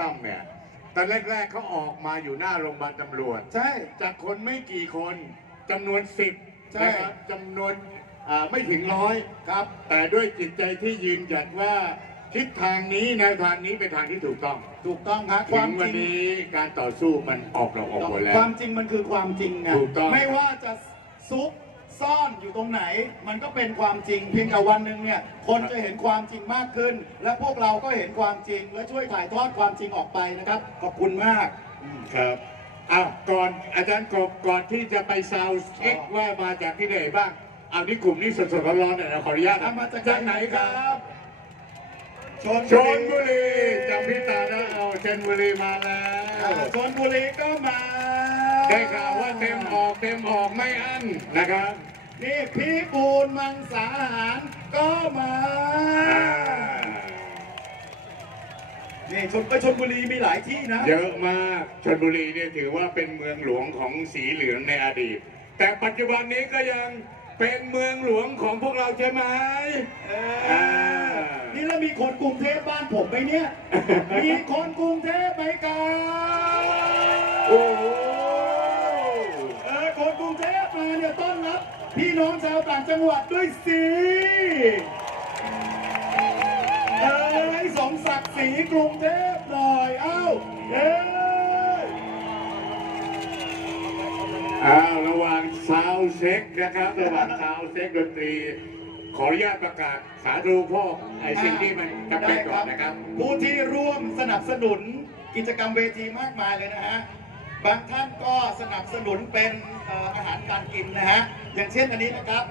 ตั้มเนี่ยตอนแรกๆเขาออกมาอยู่หน้าโรงพยาบาลตำรวจ ใช่ จากคนไม่กี่คนจำนวนสิบใช่ นะครับจำนวนอ่าไม่ถึงร้อยครับ แต่ด้วยจิตใจที่ยืนหยัดว่าทิศทางนี้แนวทางนี้เป็นทางที่ถูกต้องถูกต้องครับคถึวางมวันจริงนี้การต่อสู้มันออกดอกออกผลแล้ว ความจริงมันคือความจริงไงถูกต้อง ไม่ว่าจะซุก ซ่อนอยู่ตรงไหน มันก็เป็นความจริงเพียงแต่วันหนึ่งเนี่ยคนจะเห็นความจริงมากขึ้น และพวกเราก็เห็นความจริง และช่วยถ่ายทอดความจริงออกไปนะครับ ขอบคุณมาก ครับอ้าวก่อนอาจารย์กบก่อนที่จะไปซาวด์เช็คอ๋อว่ามาจากที่ไหนบ้างเอานี่กลุ่มนี้สดๆร้อนๆเนี่ยนะขออนุญาตอะนะมาจากจากไหนครับชนชนบุรีจำพี่ตาได้เอาชนบุรีมาแล้อ่าวชนบุรีก็มา ได้ข่าวว่าเต็มออกเต็มออกไม่อั้นนะครับนี่พี่ปูนมังสาหารก็มาอ่านี่ชนไปชนบุรีมีหลายที่นะ เยอะมากชนบุรีเนี่ยถือว่าเป็นเมืองหลวงของสีเหลืองในอดีต แต่ปัจจุบันนี้ก็ยังเป็นเมืองหลวงของพวกเราใช่ไหมเออนี่แล้วมีคนกรุงเทพบ้านผมไหมเนี่ย มีคนกรุงเทพไหมกัน โอ้โห เออคนกรุงเทพมาเนี่ยต้อนรับ พี่น้องชาว ต่างจังหวัดด้วยสิเออให้สมศักดิ์ศรีกรุงเทพหน่อยเอ้าเอ้ยอ้าวระหว่างซาวเช็คนะครับ ระหว่างซาวเช็คดนตรี ขออนุญาตประกาศสาธุพ่อไอ้สิ่งที่มันจำเป็นก่อนนะครับ ผู้ที่ร่วมสนับสนุนกิจกรรมเวทีมากมายเลยนะฮะบางท่านก็สนับสนุนเป็นอาหารการกินนะฮะ อย่างเช่นอันนี้นะครับ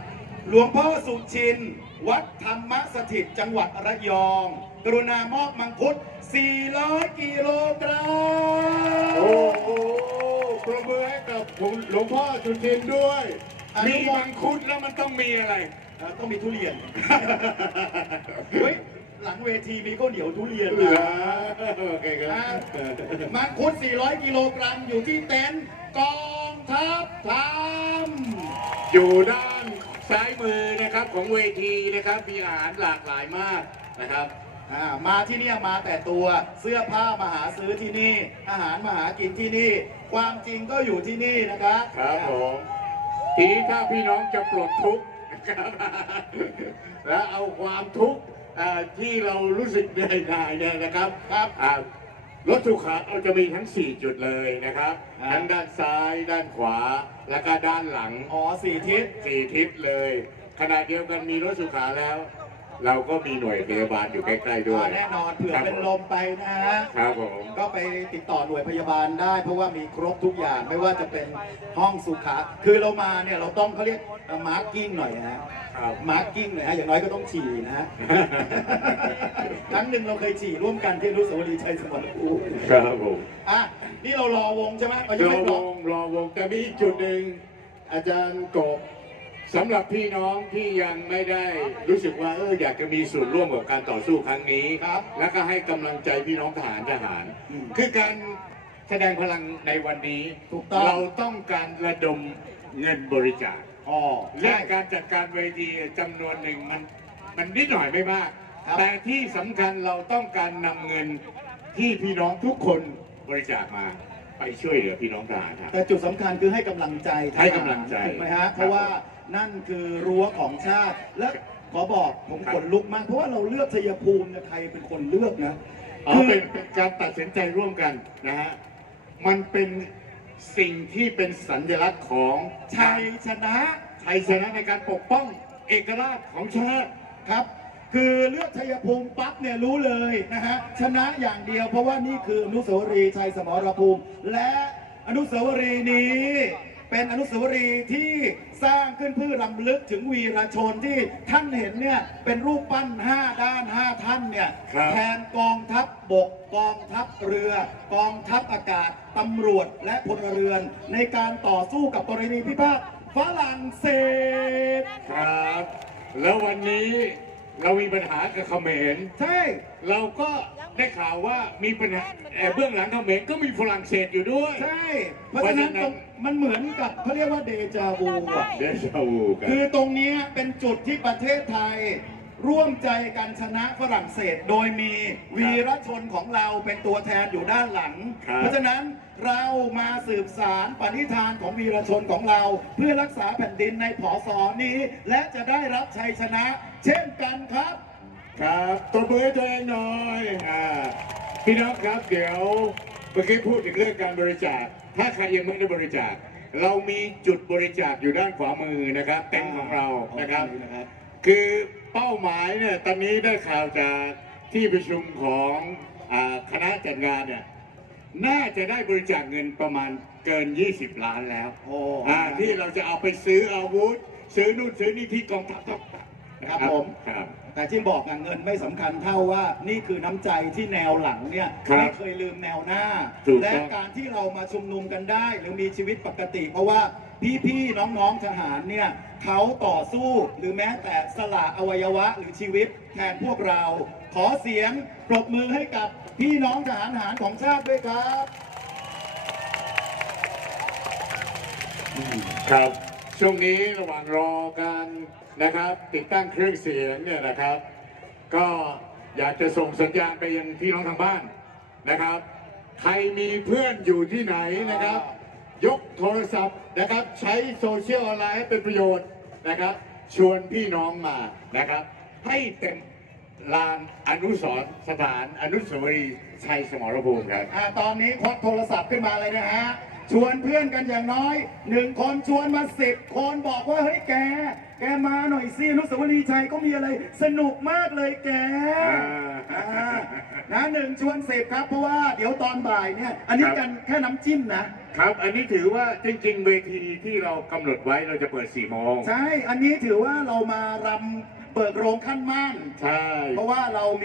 หลวงพ่อสุชิน วัดธรรมสถิตจังหวัดระยอง กรุณามอบมังคุด 400 กิโลกรัม โอ้โหปรบมือให้กับผมหลวงพ่อจุทินด้วยอนุมีโมทมังคุดแล้วมันต้องมีอะไร เอ่อต้องมีทุเรียน เฮ้ย หลังเวทีมีข้าวเหนียวทุเรียนเหรนะอโอเคคอ่ารับมังคุด 400 กิโลกรัมอยู่ที่เต็นท์กองทัพธรรมอยู่ด้าน ซ้ายมือนะครับของเวทีนะครับมีอาหารหลากหลายมากนะครับอ่ามาที่เนี่ยมาแต่ตัวเสื้อผ้ามาหาซื้อที่นี่ อาหารมาหากินที่นี่ ความจริงก็อยู่ที่นี่นะครับครับผมทีนี้ถ้าพี่น้องจะปลดทุกข์นะครับและเอาความทุกข์อ่าที่เรารู้สึกเหนื่อยหน่ายเนี่ยนะครับครับอ่า รถสุขาเราจะมีทั้ง 4 จุดเลยนะครับอ่า ทั้งด้านซ้ายด้านขวา และก็ด้านหลังอ๋อสี่ทิศ สี่ทิศเลยขณะเดียวกันมีรถสุขาแล้ว เราก็มีหน่วยพยาบาลอยู่ใกล้ๆด้วยอ่าแน่นอนเผื่อเป็นลมไปนะฮะครับผมก็ไปติดต่อหน่วยพยาบาลได้ เพราะว่ามีครบทุกอย่างไม่ว่าจะเป็นห้องสุขาคือเรามาเนี่ยเราต้องเขาเรียกมาร์กิ้งหน่อยนะฮะครับมาร์กิ้งหน่อยฮะอย่างน้อยก็ต้องฉี่นะฮะครั้งหนึ่งเราเคยฉี่ร่วมกันที่อนุสาวรีย์ชัยสมรภูมิครับผมอะนี่เรารอวงใช่ไหมเรายังรอไม่วรองรอวงแต่มีอีกจุดหนึ่งอาจารย์กบ สำหรับพี่น้องที่ยังไม่ได้รู้สึกว่าเอออยากจะมีส่วนร่วมกับการต่อสู้ครั้งนี้ครับ แล้วก็ให้กำลังใจพี่น้องทหารทหารอืมคือการแสดงพลังในวันนี้ถูกต้องเราต้องการระดมเงินบริจาคอ๋อและใช่การจัดการเวทีจำนวนหนึ่งมันมันนิดหน่อยไม่มาก ครับแต่ที่สำคัญเราต้องการนำเงินที่พี่น้องทุกคนบริจาคมา ไปช่วยเหลือพี่น้องทหารครับ แต่จุดสำคัญคือให้กำลังใจทหารให้กำลังใจถูกไหมฮะครับเพราะว่า นั่นคือรั้วของชาติ และขอบอกผมครับขนลุกมากเพราะว่าเราเลือกชัยภูมิเนี่ยใครเป็นคนเลือกนะอ๋อเป็นเป็นการตัดสินใจร่วมกันนะฮะมันเป็นสิ่งที่เป็นสัญลักษณ์ของชัยชนะชัยชนะในการปกป้องเอกราชของชาติครับ คือเลือกชัยภูมิปั๊บเนี่ยรู้เลยนะฮะชนะอย่างเดียวเพราะว่านี่คืออนุสาวรีย์ชัยสมรภูมิ และอนุสาวรีย์นี้ เป็นอนุสาวรีย์ที่สร้างขึ้นเพื่อรำลึกถึงวีรชนที่ท่านเห็นเนี่ยเป็นรูปปั้น 5 ด้าน 5 ท่านเนี่ยครับแทนกองทัพบบก กองทัพเรือ กองทัพอากาศตำรวจและพลเรือน ในการต่อสู้กับกรณีพิพาทฝรั่งเศส ครับ แล้ววันนี้ เรามีปัญหากับเขมรใช่ เราก็ได้ข่าวว่ามีปัญหาเอ่อเบื้องหลังเขมรก็มีฝรั่งเศสอยู่ด้วย ใช่เพราะฉะนั้นเพราะฉะนั้นตรงมันเหมือนกับเขาเรียกว่าเดจาวูอะเดชาวูกันคือตรงเนี้ยเป็นจุดที่ประเทศไทย ร่วมใจกันชนะฝรั่งเศส โดยมีวีรชนของเราเป็นตัวแทนอยู่ด้านหลังครับเพราะฉะนั้นเรามาสืบสารปณิธานของวีรชนของเรา เพื่อรักษาแผ่นดินในผอสอนี้ และจะได้รับชัยชนะ เช่นกันครับ ครับตบมือให้ตัวเองหน่อยอ่าพี่น้องครับเดี๋ยวเมื่อกี้พูดถึงเรื่องการบริจาค ถ้าใครยังไม่ได้บริจาค เรามีจุดบริจาคอยู่ด้านขวามือนะครับเต็นท์ของเรานะครับ คือเป้าหมายเนี่ยตอนนี้ได้ข่าวจากที่ประชุมของอาคณะจัดงานเนี่ยน่าจะได้บริจาคเงินประมาณเกิน 20 ล้านแล้วโอ้อ่าที่เราจะเอาไปซื้ออาวุธ ซื้อนู่นซื้อนี่ที่กองทัพต้อง การครับผมครับ แต่ที่บอกอะเงินไม่สำคัญเท่าว่านี่คือน้ำใจที่แนวหลังเนี่ยครับไม่เคยลืมแนวหน้า ถูกต้อง และการที่เรามาชุมนุมกันได้ หรือมีชีวิตปกติ เพราะว่าพี่ๆน้องๆทหารเนี่ยเขาต่อสู้หรือแม้แต่สละอวัยวะหรือชีวิตแทนพวกเรา ขอเสียงปรบมือให้กับพี่น้องทหารหารของชาติด้วยครับ ครับ ช่วงนี้ระหว่างรอการนะครับ ติดตั้งเครื่องเสียงเนี่ยนะครับ ก็อยากจะส่งสัญญาณไปยังพี่น้องทางบ้านนะครับ ใครมีเพื่อนอยู่ที่ไหนนะครับ ยกโทรศัพท์นะครับ ใช้โซเชียลออนไลน์ให้เป็นประโยชน์นะครับ ชวนพี่น้องมานะครับ ให้เต็มลานอนุสรณ์สถานอนุสาวรีย์ชัยสมรภูมิครับ อ่าตอนนี้ควักโทรศัพท์ขึ้นมาเลยนะฮะ ชวนเพื่อนกันอย่างน้อยหนึ่งคนชวนมาสิบคนบอกว่าเฮ้ยแก แกมาหน่อยสิอนุสาวรีย์ชัยก็มีอะไรสนุกมากเลยแกอ่าอ่านะหนึ่งชวนสิบครับเพราะว่าเดี๋ยวตอนบ่ายเนี่ย อันนี้ครับกันแค่น้ำจิ้มนะ ครับ อันนี้ถือว่าจริง ๆ เวทีที่เรากำหนดไว้เราจะเปิด4โมงใช่ อันนี้ถือว่าเรามารำเบิกโรงขั้นมั่นใช่ เพราะว่าเรามี